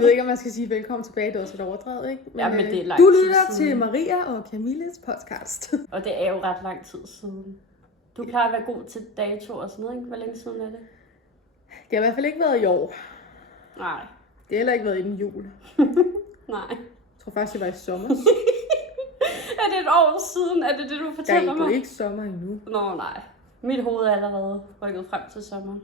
ved ikke, om man skal sige velkommen tilbage. Det er også lidt overdrevet, ikke? Men det er lang du tid lytter siden. til Maria og Camilles podcast. Og det er jo ret lang tid siden. Du plejer at være god til dato og sådan noget, ikke? Hvor længe siden er det? Det har i hvert fald ikke været i år. Nej. Det har heller ikke været inden jul. Nej. Jeg tror faktisk, det var i sommer. Er det et år siden? Er det det, du fortæller mig? Det er ikke sommer endnu. Nå, nej. Mit hoved er allerede rykket frem til sommeren.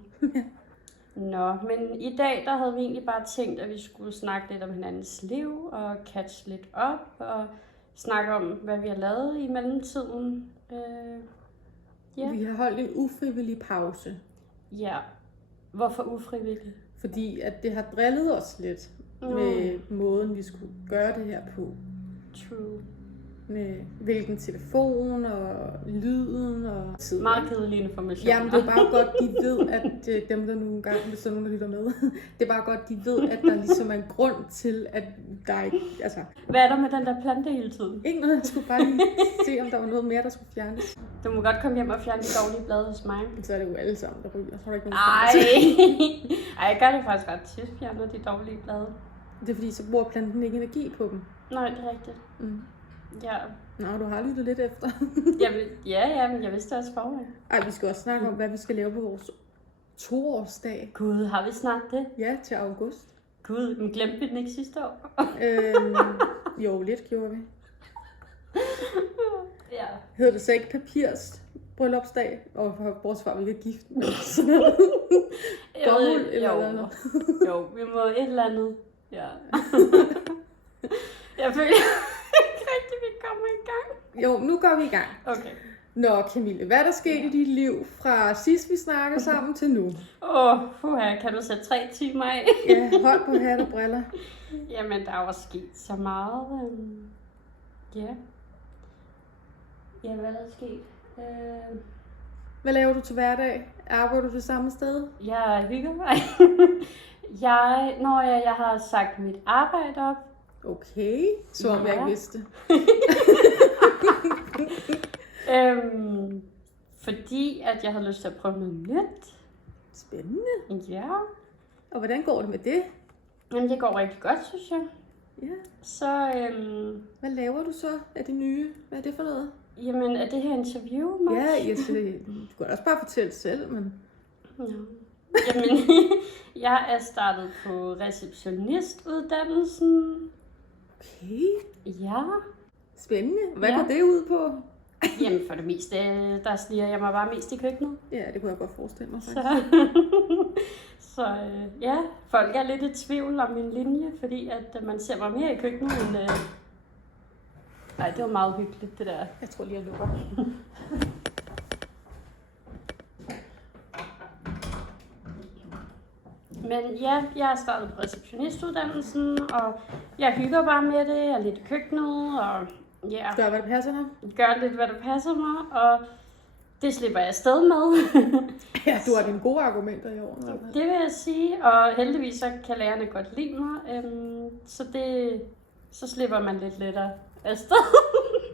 Nå, men i dag, der havde vi egentlig bare tænkt, at vi skulle snakke lidt om hinandens liv, og catch lidt op, og snakke om, hvad vi har lavet i mellemtiden. Ja. Vi har holdt en ufrivillig pause. Ja. Hvorfor ufrivillig? Fordi at det har drillet os lidt med måden, vi skulle gøre det her på. True. Med hvilken telefon og lyden og tid. Meget kedelig information. Jamen, det er bare godt, de ved, at dem, der nogle gange, hvis der er nogen, der lytter med, det er bare godt, de ved, at der ligesom er en grund til, at der ikke, altså... Hvad er der med den der plante hele tiden? Ikke noget, jeg skulle bare lige se, om der var noget mere, der skulle fjernes. Du må godt komme hjem og fjerne de dårlige blade hos mig. Så er det jo alle sammen, der ryger. Så er der ikke Ej, jeg gør det faktisk ret tit, fjerner de dårlige blade. Det er fordi, så bruger planten ikke energi på dem. Nej, det er rigtigt. Mm. Ja. Nå, du har lyttet lidt efter. Men jeg vidste også forvejen. Ej, vi skal også snakke om, hvad vi skal lave på vores 2-årsdag. Gud, har vi snart det? Ja, til august. Gud, men glemte vi den ikke sidste år? Jo, lidt gjorde vi. Ja. Hedder det så ikke papirs bryllupsdag? Og vores far vil ikke gift. Bommel eller noget. Jo, vi må et eller andet. Ja. Jeg føler ikke rigtig, vi kommer i gang. Jo, nu går vi i gang. Okay. Nå, Camille, hvad er der sket i dit liv fra sidst vi snakkede sammen til nu? Kan du sætte 3 timer af? Ja, hold på hat og briller. Jamen, der er jo sket så meget. Ja. Ja, hvad er der sket? Hvad laver du til hverdag? Arbejder du det samme sted? Jeg hygger mig. Jeg har sagt mit arbejde op. Okay, så om jeg ikke vidste. Fordi at jeg havde lyst til at prøve noget nyt. Spændende. Ja. Og hvordan går det med det? Jamen, det går rigtig godt, synes jeg. Ja. Så, hvad laver du så af det nye? Hvad er det for noget? Jamen, er det her interview, Mads? Ja, du kan også bare fortælle selv, men... Ja. Jamen, jeg er startet på receptionistuddannelsen. Okay. Ja. Spændende. Hvad går det ud på? Jamen, for det meste, der sniger jeg mig bare mest i køkkenet. Ja, det kunne jeg godt forestille mig, faktisk. Så ja, folk er lidt i tvivl om min linje, fordi at man ser mig mere i køkkenet end... Nej, det var meget hyggeligt, det der. Jeg tror lige, jeg lukker. Men ja, jeg har startet på receptionistuddannelsen, og jeg hygger bare med det. Jeg er lidt i køkkenet, og ja. Gør, hvad der passer dig. Gør lidt, hvad der passer mig, og det slipper jeg afsted med. Ja, du har dine gode argumenter i år. Det vil jeg sige, og heldigvis så kan lærerne godt lide mig, så slipper man lidt lettere afsted.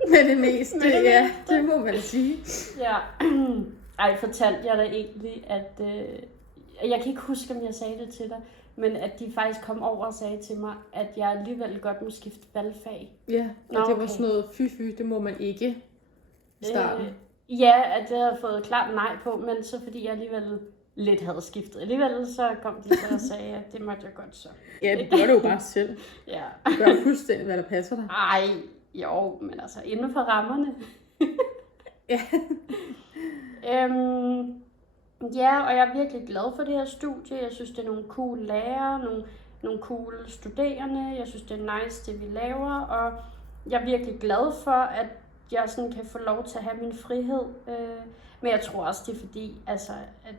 Med det meste, ja, det må man sige. Ja, fortalte jeg da egentlig, at jeg kan ikke huske, om jeg sagde det til dig, men at de faktisk kom over og sagde til mig, at jeg alligevel godt må skifte valgfag. Ja, og det var sådan noget fy, det må man ikke i starten. Ja, at det havde fået klart nej på, men så fordi jeg alligevel lidt havde skiftet alligevel, så kom de så og sagde, at det måtte jeg godt så. Ja, du gør det jo bare selv. Ja. Du gør fuldstændig, hvad der passer dig. Ej, jo, men altså inden for rammerne. Ja. Ja, og jeg er virkelig glad for det her studie. Jeg synes, det er nogle cool lærere, nogle cool studerende. Jeg synes, det er nice, det vi laver, og jeg er virkelig glad for, at jeg sådan kan få lov til at have min frihed. Men jeg tror også, det er fordi, altså, at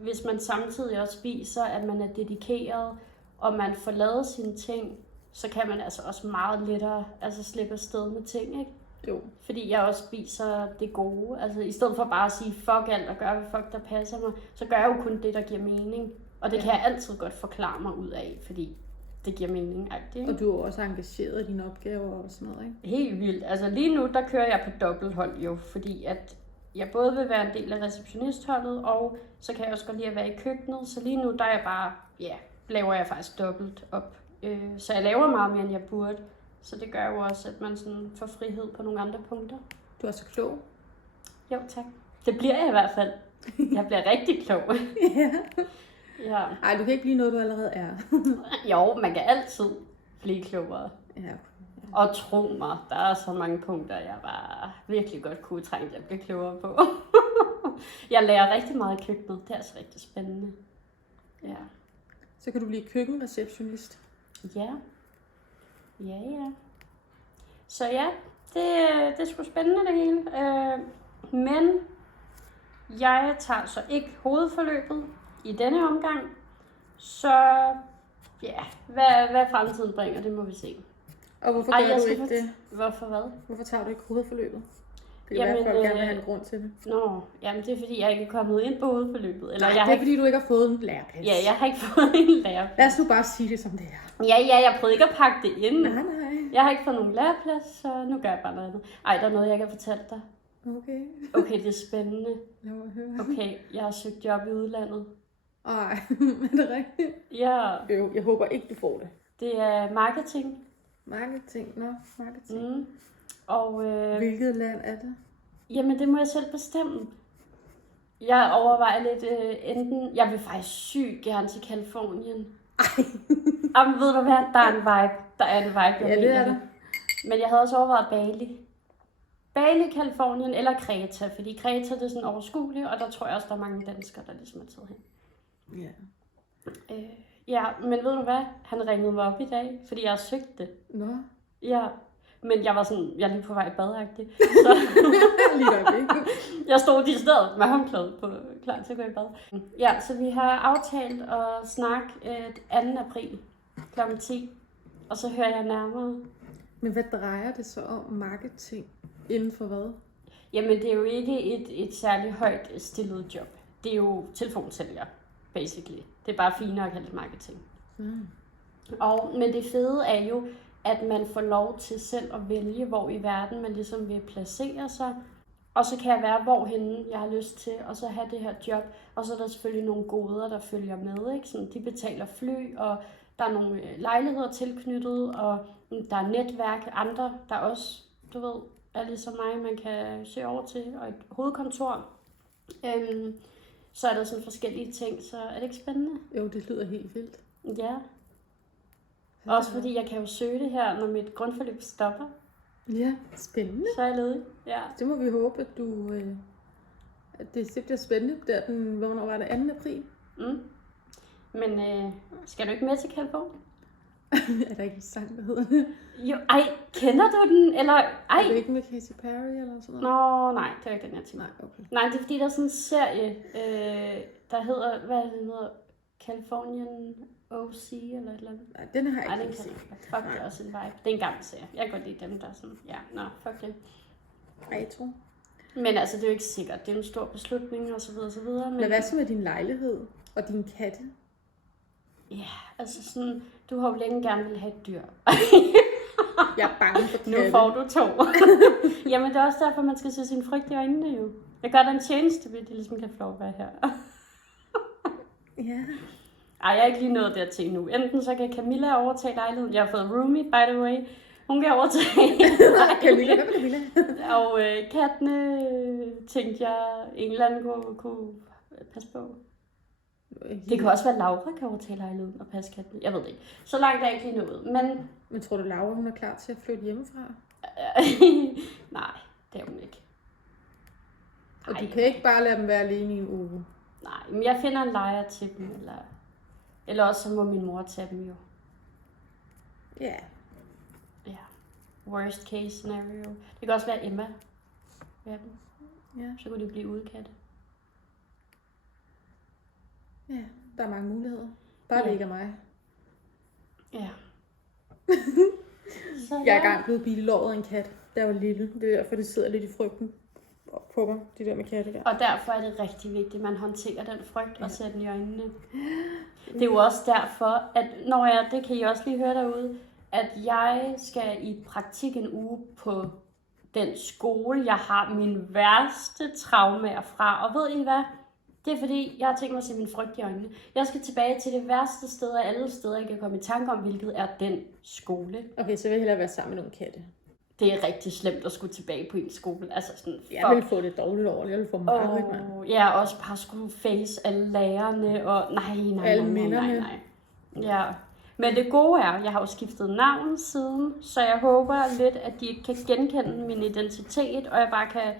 hvis man samtidig også viser, at man er dedikeret, og man får lavet sine ting, så kan man altså også meget lettere slippe afsted med ting, ikke? Jo. Fordi jeg også viser det gode. Altså i stedet for bare at sige fuck alt og gøre, hvad fuck der passer mig, så gør jeg jo kun det, der giver mening. Og det kan jeg altid godt forklare mig ud af, fordi det giver mening. Og du er også engageret i dine opgaver og sådan noget, ikke? Helt vildt. Altså lige nu, der kører jeg på dobbelthold jo, fordi at jeg både vil være en del af receptionistholdet, og så kan jeg også godt lide at være i køkkenet. Så lige nu, der er jeg bare, laver jeg faktisk dobbelt op. Så jeg laver meget mere, end jeg burde. Så det gør jo også, at man sådan får frihed på nogle andre punkter. Du er så klog. Jo, tak. Det bliver jeg i hvert fald. Jeg bliver rigtig klog. Ja. Ja. Ej, du kan ikke blive noget, du allerede er. Jo, man kan altid blive klogere. Ja. Og tro mig, der er så mange punkter, jeg bare virkelig godt kunne trænge til at blive klogere på. Jeg lærer rigtig meget i køkkenet. Det er altså rigtig spændende. Ja. Så kan du blive køkkenreceptionist. Ja. Ja. Så ja, det er sgu spændende det hele. Men jeg tager så ikke hovedforløbet i denne omgang. Så ja, hvad fremtiden bringer, det må vi se. Og hvorfor gør du ikke det? Hvorfor hvad? Hvorfor tager du ikke hovedforløbet? Det kan være, at folk gerne vil have en grund til det. Jamen det er fordi, jeg ikke er kommet ind på hovedforløbet. Eller Nej, det er fordi, du ikke har fået en læreplads. Ja, jeg har ikke fået en læreplads. Lad os nu bare sige det, som det er. Ja, jeg prøvede ikke at pakke det ind. Nej. Jeg har ikke fået nogen læreplads, så nu gør jeg bare noget andet. Ej, der er noget, jeg kan fortælle dig. Okay, det er spændende. Lad mig høre. Okay, jeg har søgt job i udlandet. Ej, er det rigtigt? Ja. Jeg håber ikke, du får det. Det er marketing. Marketing. Og, hvilket land er det? Jamen, det må jeg selv bestemme. Jeg overvejer lidt enten... Jeg vil faktisk sygt gerne til Californien. Jamen, ved du hvad? Der er en vibe. Ja, det er det. Men jeg havde også overvejet Bali. Bali, Californien eller Kreta. Fordi Kreta, det er sådan overskueligt, og der tror jeg også, der er mange danskere, der ligesom er taget hen. Ja. Ja, men ved du hvad? Han ringede mig op i dag, fordi jeg har søgt det. Nå. Ja, men jeg var sådan, jeg er lige på vej i badagtig. Så jeg stod decideret med håndklæde på, klar til at gå i bad. Ja, så vi har aftalt at snakke 2. april kl. 10, og så hører jeg nærmere. Men hvad drejer det så om marketing? Inden for hvad? Jamen, det er jo ikke et særligt højt stillet job. Det er jo telefonsælger, basically. Det er bare finere at kalde det marketing. Men det fede er jo, at man får lov til selv at vælge, hvor i verden man ligesom vil placere sig. Og så kan jeg være hvorhenne jeg har lyst til, og så have det her job. Og så er der selvfølgelig nogle goder, der følger med. Ikke? Sådan, de betaler fly, og der er nogle lejligheder tilknyttet, og der er netværk, andre, der også, du ved, er ligesom mig, man kan søge over til, og et hovedkontor. Så er der sådan forskellige ting, så er det ikke spændende? Jo, det lyder helt vildt. Ja. Også fordi jeg kan jo søge det her, når mit grundforløb stopper. Ja, spændende. Så er jeg ledig. Ja. Det må vi håbe, at du... at det bliver spændende. Hvornår var det? 2. april? Men skal du ikke med til Californien? Er der ikke en sang, der hedder det? Jo, kender du den? Eller, Er det ikke med Katy Perry eller sådan noget? Nå, nej, det er ikke den her ting. Nej, okay. Nej, det er fordi, der er sådan en serie, der hedder, hvad er det, den hedder? Californian OC eller et eller andet. Nej, den har jeg ikke set. Fuck, det er også en vibe. Det er en gammel serie. Jeg kan godt lide dem, der er sådan, fuck det. Retro. Men altså, det er jo ikke sikkert. Det er en stor beslutning, og så videre, og så videre. Men hvad så med din lejlighed og din katte? Ja, altså sådan, du har jo længe gerne vil have et dyr. Jeg er bange for katte. Nu får du 2. Jamen, det er også derfor, man skal se sin frygt i øjnene jo. Jeg gør dig en tjeneste, ved at de ligesom kan få lov at være her. Ja. Ej, jeg er ikke lige nået dertil nu. Enten så kan Camilla overtage lejligheden. Jeg har fået roomie, by the way. Hun kan overtage Camilla. Og kattene tænkte jeg, en eller anden kunne passe på. Det kan også være, at Laura kan overtage lejligheden og passe kattene. Jeg ved det ikke. Så langt er jeg ikke lige nået. Men tror du, Laura hun er klar til at flytte hjemmefra? Nej, det er hun ikke. Og du kan ikke bare lade dem være alene i en uge? Nej, men jeg finder en lejer til dem, eller også så må min mor tage dem jo. Ja. Ja. Worst case scenario. Det kan også være Emma. Ja. Så kunne de blive udekatte. Ja, der er mange muligheder. Bare det ikke er mig. Ja. Jeg er engang blevet bidt i låret af en kat, da jeg var lille. Det er derfor, det sidder lidt i frygten på mig, det der med katte der. Og derfor er det rigtig vigtigt, at man håndterer den frygt og ser den i øjnene. Det er jo også derfor, at det kan I også lige høre derude, at jeg skal i praktik en uge på den skole, jeg har min værste traumer fra. Og ved I hvad? Det er fordi, jeg har tænkt mig at se min frygt i øjnene. Jeg skal tilbage til det værste sted af alle steder, jeg kan komme i tanke om, hvilket er den skole. Okay, så vil jeg hellere være sammen med nogle katte. Det er rigtig slemt at skulle tilbage på en skole. Altså sådan, Jeg vil få det dårligt over. Jeg vil få meget ja, også bare skulle face alle lærerne og nej. Ja. Men det gode er, jeg har jo skiftet navn siden, så jeg håber lidt, at de ikke kan genkende min identitet, og jeg bare kan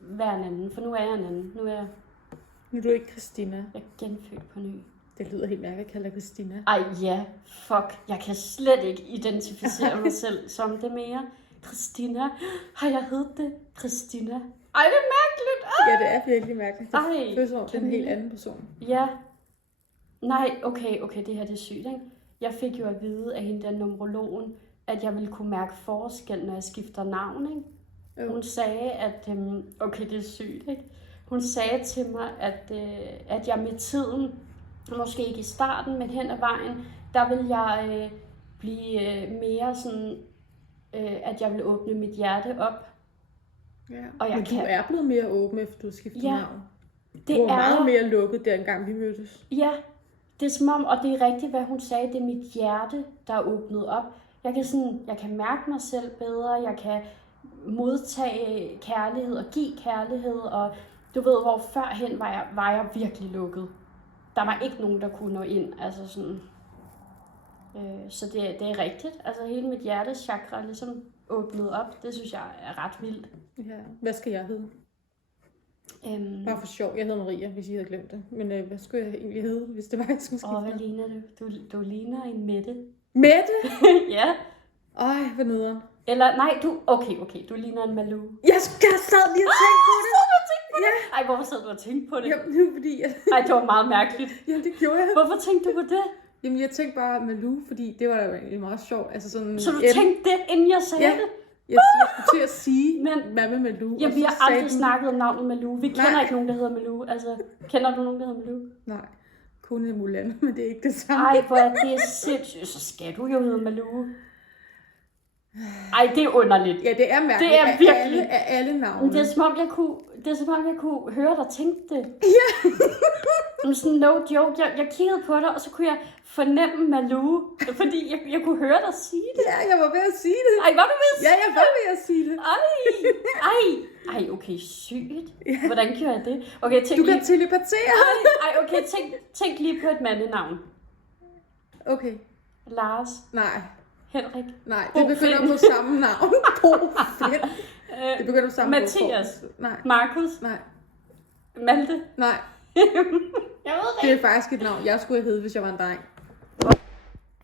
være en anden, for nu er jeg en anden. Nu er du ikke Christina. Jeg er genfødt på ny. Det lyder helt mærkeligt at kalde dig Christina. Ej ja, fuck. Jeg kan slet ikke identificere mig selv som det mere. Christina. Har jeg heddet det? Christina. Ej, det er mærkeligt. Ja, det er virkelig mærkeligt. Det føles som en helt anden person. Ja. Nej, okay, det her det er sygt, ikke? Jeg fik jo at vide af hende der numerologen, at jeg ville kunne mærke forskel, når jeg skifter navn, ikke? Hun sagde, at... okay, det er sygt, ikke? Hun sagde til mig, at jeg med tiden, måske ikke i starten, men hen ad vejen, der vil jeg blive mere sådan, at jeg vil åbne mit hjerte op. Ja, og men du er blevet mere åben, efter du har skiftet navn. Det du var meget mere lukket, dengang vi mødtes. Ja, det er som om, og det er rigtigt, hvad hun sagde, det er mit hjerte, der er åbnet op. Jeg kan mærke mig selv bedre, jeg kan modtage kærlighed og give kærlighed, og du ved, hvor førhen var jeg virkelig lukket. Der var ikke nogen, der kunne nå ind, altså sådan. Så det er rigtigt. Altså hele mit hjertechakra er ligesom åbnet op. Det synes jeg er ret vildt. Ja. Hvad skal jeg hedde? Bare for sjov. Jeg hedder Maria, hvis I havde glemt det. Men hvad skulle jeg egentlig hedde, hvis det var, jeg skulle skifte? Hvad ligner du? Du ligner en Mette. Mette? Ja. Ej, hvad nederen. Eller nej, okay, du ligner en Malou. Jeg sad lige og tænkte på det. Ja. Ej, hvorfor sad du og tænkte på det? Jamen, det var fordi... Ej, det var meget mærkeligt. Jamen, det gjorde jeg. Hvorfor tænkte du på det? Jamen, jeg tænkte bare Malou, fordi det var da egentlig meget sjovt. Altså sådan... Så du tænkte det, inden jeg sagde det? Jeg skulle til at sige, hvad med Malou? Ja, vi har aldrig snakket om navnet Malou. Vi kender ikke nogen, der hedder Malou. Altså, kender du nogen, der hedder Malou? Nej, kun Mulan, men det er ikke det samme. Ej, hvor er det sindssygt. Så skal du jo hedde Malou. Ej, det er underligt. Ja, det er mærkeligt. Det er virkelig. Af alle navne. Det er som om jeg kunne høre dig tænke det. Ja. Sådan no joke. Jeg kiggede på dig, og så kunne jeg fornemme Malou, fordi jeg kunne høre dig sige det. Ja, jeg var ved at sige det. Ej, var du ved at sige det? Ja, jeg var ved at sige det. Ej, okay, sygt. Hvordan gjorde jeg det? Okay, du kan telepatere. Ej, okay, tænk lige på et mandenavn. Okay. Lars. Nej. Henrik. Nej, det begynder på samme navn. Det begynder på samme navn. Mathias. Nej. Markus. Nej. Malte. Nej. Jeg ved det. Det er faktisk et navn, jeg skulle have heddet, hvis jeg var en dreng.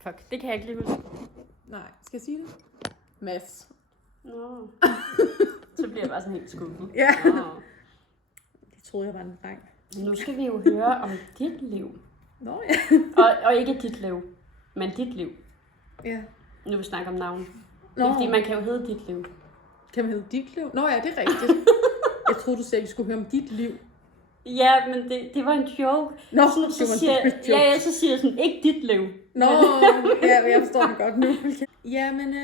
Fuck, det kan jeg ikke lige huske. Nej, skal jeg sige det? Mads. Nå. Så bliver jeg bare sådan helt skuffet. Ja. Det troede jeg var en dreng. Nu skal vi jo høre om dit liv. Nå ja. og ikke dit liv, men dit liv. Ja. Nu vi snakker om navn. Det er fordi, man kan jo hedde dit liv. Kan man hedde dit liv? Nå ja, det er rigtigt. Jeg troede, du sagde, at vi skulle høre om dit liv. Ja, men det var en joke. Nå, sådan, så siger jeg sådan, ikke dit liv. Nå, ja, jeg forstår det godt nu. Jamen,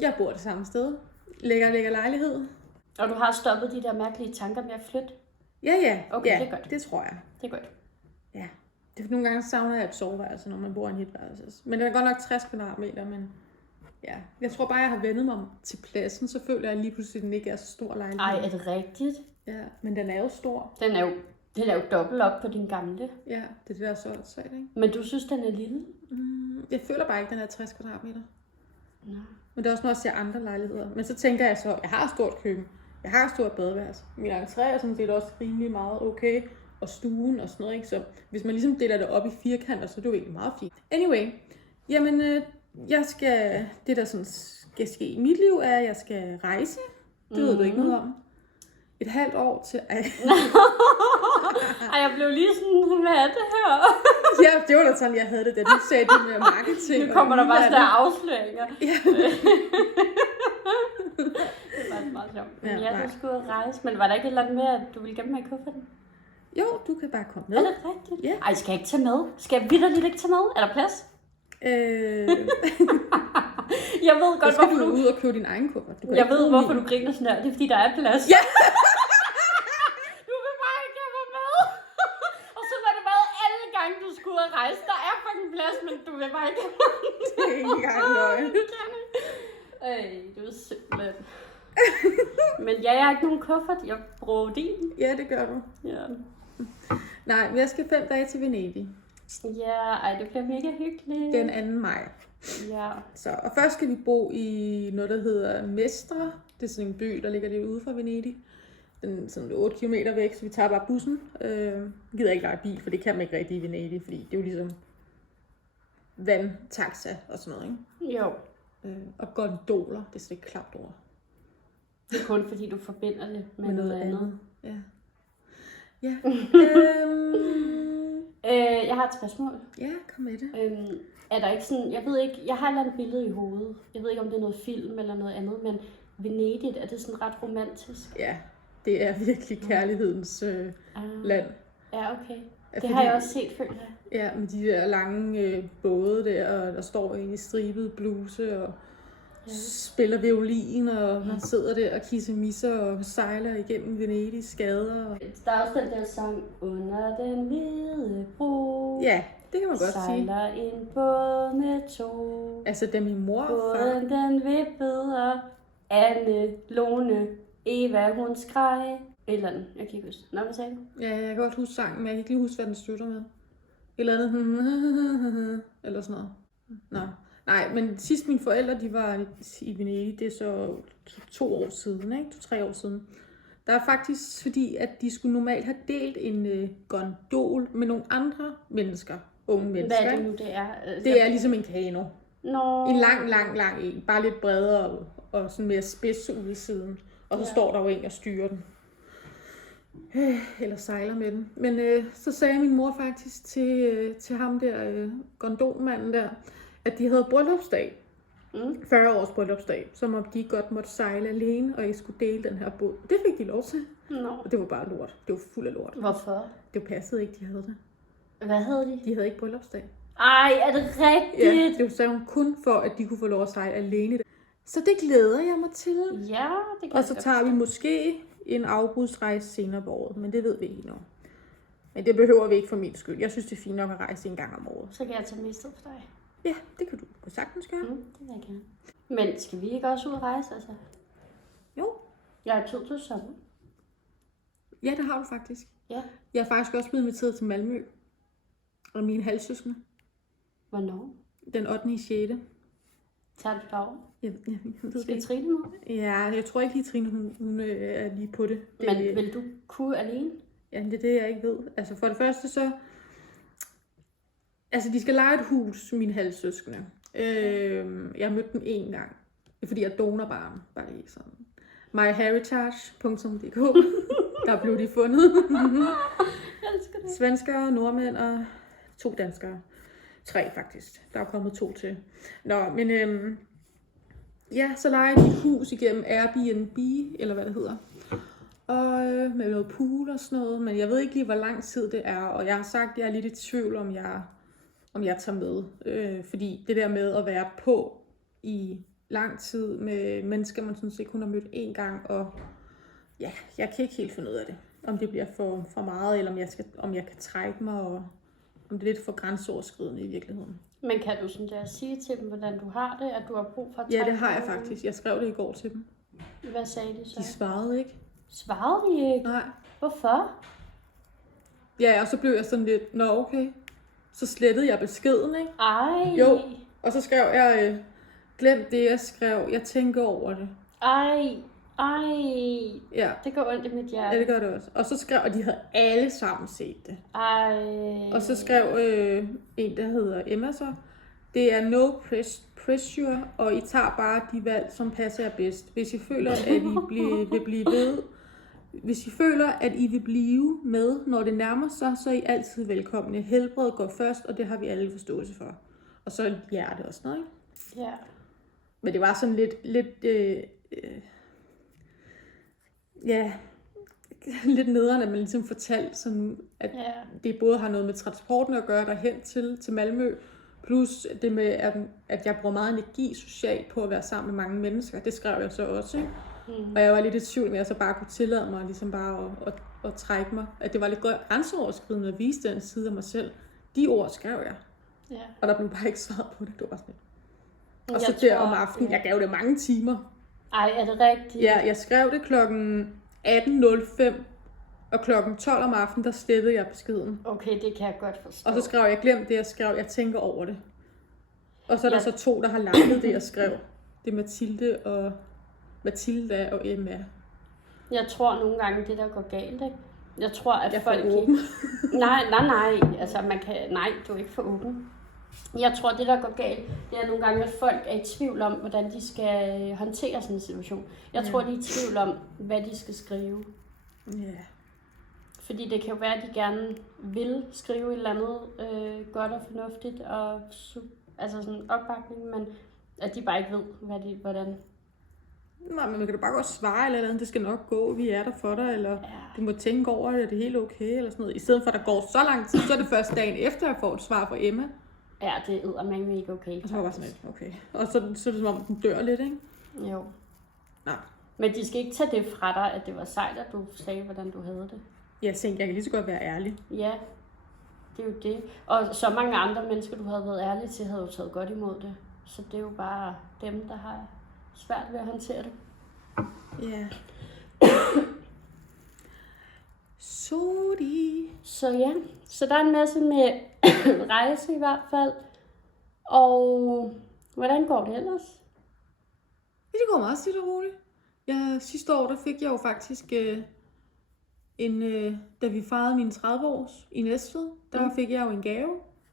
jeg bor det samme sted. Lækker lejlighed. Og du har stoppet de der mærkelige tanker med at flytte? Ja. Okay, ja, det er godt. Det tror jeg. Det er godt. Ja. Det er nogle gange savner jeg et soveværelse, når man bor i en etværelse. Men det er godt nok 60 kvadratmeter, men ja. Jeg tror bare, jeg har vendet mig til pladsen, så føler jeg lige pludselig, at den ikke er så stor lejlighed. Ej, er det rigtigt? Ja, men den er jo stor. Den er jo dobbelt op på din gamle. Ja, det er det, der er så svært, ikke? Men du synes, den er lille? Jeg føler bare ikke, den er 60 kvadratmeter. Nå. Men det er også noget at se andre lejligheder. Men så tænker jeg så, jeg har et stort køkken. Jeg har et stort badeværelse. Min entré er sådan set også rimelig meget okay. Og stuen og sådan noget, ikke? Så hvis man ligesom deler det op i firkanter, så er det jo egentlig meget fint. Anyway, jamen, det der sådan skal ske i mit liv, er, at jeg skal rejse. Det ved du ikke noget om. Et halvt år til... Ej, jeg blev lige sådan, hvad er det her? Ja, det var da sådan, jeg havde det, da du sagde det med marketing. Nu kommer der bare sådan der afsløringer. Ja. Det var meget sjovt. Men du skulle rejse. Men var der ikke et eller andet med, at du ville gemme mig i kufferten? Jo, du kan bare komme med. Er det rigtigt? Ja. Ej, skal jeg ikke tage med? Skal jeg vitterligt ikke tage med? Er der plads? Jeg ved godt, hvorfor du ud og købe din egen kuffert. Jeg ved, hvorfor du griner sådan der. Det er, fordi der er plads. Ja! Du vil bare ikke have mig med. Og Du er simpelthen... Men ja, jeg har ikke nogen kuffert. Jeg bruger din. Ja, det gør du. Ja. Nej, men jeg skal 5 dage til Venedig. Ja, ej, det bliver mega hyggeligt. Den 2. maj. Ja. Så, og først skal vi bo i noget, der hedder Mestre. Det er sådan en by, der ligger lidt ude fra Venedig. Den er sådan 8 km væk, så vi tager bare bussen. Jeg gider ikke lege bil, for det kan man ikke rigtig i Venedig, fordi det er jo ligesom vandtaxa og sådan noget, ikke? Jo. Og gondoler, det er slet ikke klart ord. Det er kun fordi, du forbinder det med noget andet. Ja. Ja. Jeg har et spørgsmål. Ja, kom med det. Er der ikke sådan, jeg ved ikke, jeg har et eller andet billede i hovedet. Jeg ved ikke, om det er noget film eller noget andet, men Venedig, er det sådan ret romantisk? Ja, det er virkelig kærlighedens land. Ja, okay. Det Fordi, har jeg også set, føler jeg. Ja, med de der lange både der, og der står en i stribet bluse og spiller violin, og man sidder der og kissemisser og sejler igennem Venedigs gader. Og... Der er også den der sang, Under den hvide bro. Ja, det kan man godt sige. Sejler en båd med to. Altså, da min mor og far... Båden den vippede, og Anne, Lone, Eva, hun skreg. Eller andet, jeg kan ikke huske. Nå, hvad sagde du? Ja, jeg kan godt huske sangen, men jeg kan ikke lige huske, hvad den støtter med. Eller andet, eller sådan noget. Nå. Nej, men sidst mine forældre, de var i Venedig, det er så 2 år siden, ikke? 2-3 år siden. Der er faktisk, fordi at de skulle normalt have delt en gondol med nogle andre mennesker, unge mennesker. Hvad er det nu, det er? Det er ligesom en kano. Nå. En lang en, bare lidt bredere og sådan mere spids ud i siden. Og så står der jo en og styrer den. Eller sejler med den. Men så sagde min mor faktisk til ham der, gondolmanden der, at de havde bryllupsdag. 40 års bryllupsdag, som om de godt måtte sejle alene, og ikke skulle dele den her båd. Det fik de lov til. Og det var bare lort. Det var fuld af lort. Hvorfor? Det passede ikke, de havde det. Hvad havde de? De havde ikke bryllupsdag. Ej, er det rigtigt? Ja, det sagde hun kun for, at de kunne få lov at sejle alene. Så det glæder jeg mig til. Ja, det kan Og så tager vi måske en afbudsrejse senere på året, men det ved vi ikke nu. Men det behøver vi ikke for min skyld. Jeg synes, det er fint nok at rejse en gang om året. Så kan jeg tage med i stedet for dig. Ja, det kan du sagtens gøre. Det vil jeg gerne. Men skal vi ikke også ud og rejse, altså? Jo. Jeg har tid til sommer. Ja, det har du faktisk. Ja. Jeg er faktisk også blevet inviteret til Malmø. Og mine halvsøskende. Hvornår? Den 8. i 6. Tager du derover? Jeg ved Skal det. Trine med? Ja, jeg tror ikke lige, Trine hun er lige på det. Men vil du kunne alene? Ja, det er det, jeg ikke ved. Altså for det første så... Altså, de skal leje et hus, mine halvsøskende. Jeg har mødt dem 1 gang. Det er fordi, jeg doner barn. Bare lige sådan. myheritage.dk. Der blev de fundet. Jeg elsker det. Svenskere, nordmænd og 2 danskere. 3 faktisk. Der er kommet 2 til. Nå, men ja, så leger de et hus igennem Airbnb, eller hvad det hedder. Og med noget pool og sådan noget. Men jeg ved ikke lige, hvor lang tid det er. Og jeg har sagt, at jeg er lidt i tvivl, om jeg tager med. Fordi det der med at være på i lang tid med mennesker, man synes ikke kun har mødt 1 gang. Og ja, jeg kan ikke helt finde ud af det. Om det bliver for meget, eller om jeg kan trække mig, og om det er lidt for grænseoverskridende i virkeligheden. Men kan du sådan der sige til dem, hvordan du har det, at du har brug for at Ja, trække det har jeg dig? faktisk. Jeg skrev det i går til dem. Hvad sagde de så? De svarede ikke. Svarede de ikke? Nej. Hvorfor? Ja, og så blev jeg sådan lidt, nå okay. Så slettede jeg beskeden, ikke? Ej. Jo. Og så skrev jeg, glem det, jeg skrev. Jeg tænker over det. Ej. Ja. Det går ondt i mit hjerte. Ja, det gør det også. Og så skrev, og de havde alle sammen set det. Ej. Og så skrev en, der hedder Emma så, det er no pressure, og I tager bare de valg, som passer jer bedst. Hvis I føler, at I vil blive ved, hvis I føler, at I vil blive med, når det nærmer sig, så er I altid velkomne. Helbred går først, og det har vi alle forståelse for. Og så et hjerte og sådan noget, ikke? Ja. Men det var sådan lidt lidt nederen, at man ligesom fortalte, sådan, at det både har noget med transporten at gøre derhen til Malmø, plus det med, at jeg bruger meget energi socialt på at være sammen med mange mennesker. Det skrev jeg så også, ikke? Og jeg var lidt i tvivl, om jeg så bare kunne tillade mig ligesom bare at trække mig. At det var lidt grænseoverskridende at vise den side af mig selv. De ord skrev jeg. Ja. Og der blev bare ikke svaret på det. Det var sådan lidt. Og så der om aftenen, jeg gav det mange timer. Ej, er det rigtigt? Ja, jeg skrev det klokken 18.05, og klokken 12 om aftenen, der slettede jeg beskeden. Okay, det kan jeg godt forstå. Og så skrev jeg, glem det, jeg skrev, jeg tænker over det. Og så er der så 2, der har liket det, jeg skrev. Det er Mathilda og Emma. Jeg tror nogle gange, det der går galt, ikke? Jeg tror, at jeg folk ikke... Nej. Altså, nej, du er ikke for åben. Jeg tror, det der går galt, det er nogle gange, at folk er i tvivl om, hvordan de skal håndtere sådan en situation. Jeg tror, de er i tvivl om, hvad de skal skrive. Ja. Fordi det kan jo være, at de gerne vil skrive et eller andet godt og fornuftigt, og altså sådan opbakning, men at de bare ikke ved, hvordan. Nej, men man kan da bare godt svare eller andet, det skal nok gå, vi er der for dig, eller du må tænke over det, er det helt okay, eller sådan noget. I stedet for, at der går så lang tid, så er det først dagen efter, jeg får et svar fra Emma. Ja, det eddermame ikke okay. Og så var bare sådan lidt, okay. Og så er det som om, den dør lidt, ikke? Jo. Nej. Men de skal ikke tage det fra dig, at det var sejt, at du sagde, hvordan du havde det. Jeg tænkte, jeg kan lige så godt være ærlig. Ja, det er jo det. Og så mange andre mennesker, du havde været ærlig til, havde jo taget godt imod det. Så det er jo bare dem, der har svært ved at håndtere det. Ja. Sorry. Så ja, så der er en masse med rejse i hvert fald. Og hvordan går det ellers? Det går meget stille og roligt. Sidste år, der fik jeg jo faktisk da vi fejrede mine 30 års i Næstved, der fik jeg jo en gave,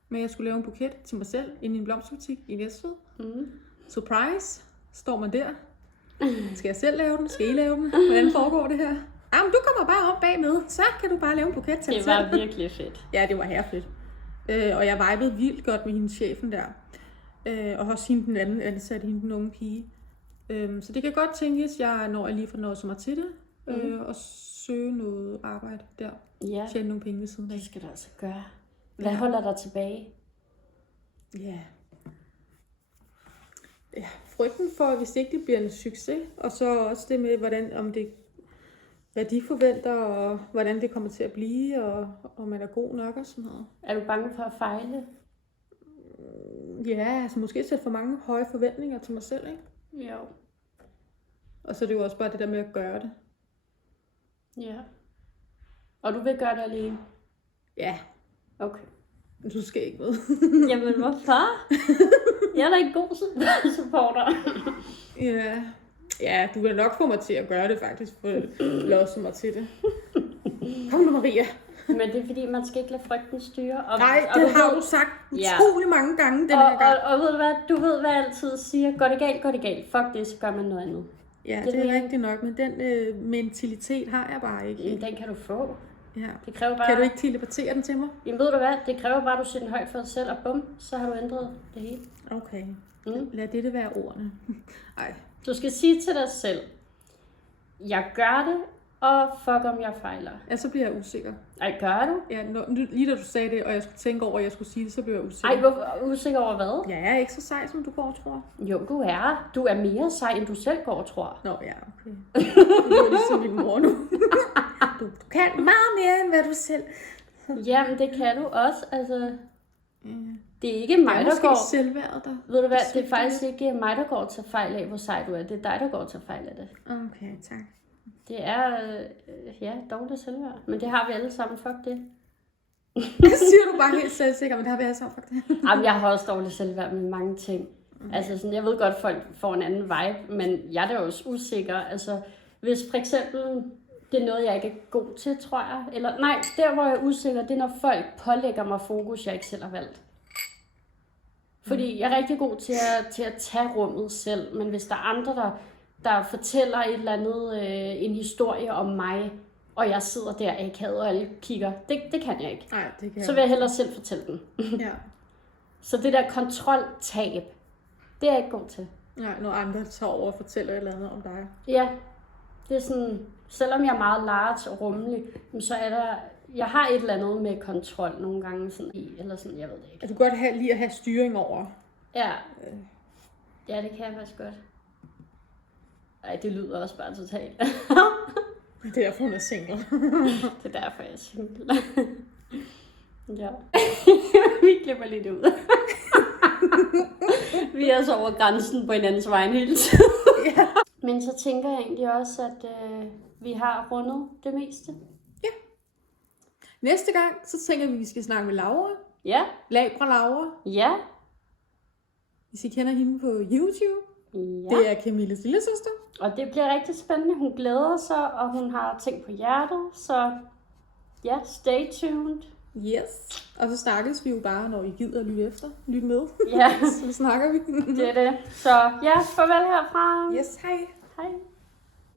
men jeg skulle lave en buket til mig selv inde i en blomsterbutik i Næstved. Surprise! Står man der. Skal jeg selv lave den? Skal I lave den? Hvordan foregår det her? Men du kommer bare op bagmed, så kan du bare lave en buket til dig selv. Det var virkelig fedt. Ja, det var herfedt. Og jeg vibede vildt godt med hendes chefen der. Og også hende den anden ansatte, hende den unge pige. Så det kan godt tænkes, når jeg lige får noget mig til det. Og søge noget arbejde der. Ja. Tjene nogle penge ved siden af. Det skal du altså gøre. Hvad holder dig tilbage? Ja, frygten for, hvis ikke det bliver en succes. Og så også det med, hvad de forventer, og hvordan det kommer til at blive, og om man er god nok og sådan noget. Er du bange for at fejle? Ja, altså måske sætte for mange høje forventninger til mig selv, ikke? Jo. Og så er det jo også bare det der med at gøre det. Ja. Og du vil gøre det alene? Ja. Okay. Du skal ikke med. Jamen hvorfor? Jeg er da en god supporter. Ja, du vil nok få mig til at gøre det faktisk, for at låse mig til det. Kom nu, Maria. Men det er fordi, man skal ikke lade frygten styre. Nej, det har du sagt utrolig mange gange den her gang. Og ved du hvad, du ved, hvad jeg altid siger. Går det galt. Fuck det, så gør man noget andet. Ja, det er rigtigt nok, men den mentalitet har jeg bare ikke. Jamen, den kan du få. Ja. Det kræver bare... Kan du ikke teleportere den til mig? Jamen ved du hvad, det kræver bare, at du sætter den højt for dig selv, og bum, så har du ændret det hele. Okay. Lad det være ordene. Ej. Du skal sige til dig selv, jeg gør det, og fuck om jeg fejler. Ja, så bliver jeg usikker. Ej, gør du? Ja, lige da du sagde det, og jeg skulle tænke over, at jeg skulle sige det, så bliver jeg usikker. Ej, hvorfor usikker over hvad? Ja, jeg er ikke så sej, som du går og tror. Jo, du er. Du er mere sej, end du selv går og tror. Nå, ja, okay. Det er ligesom min mor nu. Du kan meget mere, end hvad du selv. Jamen, det kan du også, altså... Det er ikke mig, der går... selvværdet der. Ved du hvad, det er faktisk ikke mig, der går og tager fejl af, hvor sej du er. Det er dig, der går og tager fejl af det. Okay, tak. Det er, dårligt selvværd. Men det har vi alle sammen, fuck det. Det siger du bare helt selvsikker, men det har vi alle sammen, fuck det. Jamen, jeg har også dårligt selvværd med mange ting. Altså, sådan, jeg ved godt, at folk får en anden vibe, men jeg er da også usikker. Altså, hvis for eksempel, det er noget, jeg ikke er god til, tror jeg. Eller nej, der hvor jeg er usikker, det er, når folk pålægger mig fokus, jeg ikke selv har valgt. Fordi jeg er rigtig god til at tage rummet selv, men hvis der er andre, der fortæller et eller andet, en historie om mig, og jeg sidder der akavet, og alle kigger, det kan jeg ikke. Nej, det kan så vil jeg hellere selv fortælle den. Ja. Så det der kontroltab, det er jeg ikke god til. Ja, når andre tager over og fortæller et eller andet om dig. Ja, det er sådan, selvom jeg er meget large og rummelig, så er der, jeg har et eller andet med kontrol nogle gange, sådan i, eller sådan, jeg ved det ikke. Du kan godt lide at have styring over. Ja. Ja, det kan jeg faktisk godt. Ej, det lyder også bare totalt. Det er derfor, hun er single. Det er derfor, jeg er single. Ja. Vi klipper lidt ud. Vi er så over grænsen på hinandens vejen hele tiden. Ja. Men så tænker jeg egentlig også, at vi har rundet det meste. Næste gang, så tænker vi skal snakke med Laura. Ja, Labra Laura. ja, Hvis I kender hende på YouTube. ja. Det er Camilles lillesøster. Og det bliver rigtig spændende. Hun glæder sig, og hun har ting på hjertet. Så ja, stay tuned. Yes. Og så snakkes vi jo bare, når I gider lytte med. Ja, Så snakker vi. det er det. Så ja, farvel herfra. Yes, hej. Hej.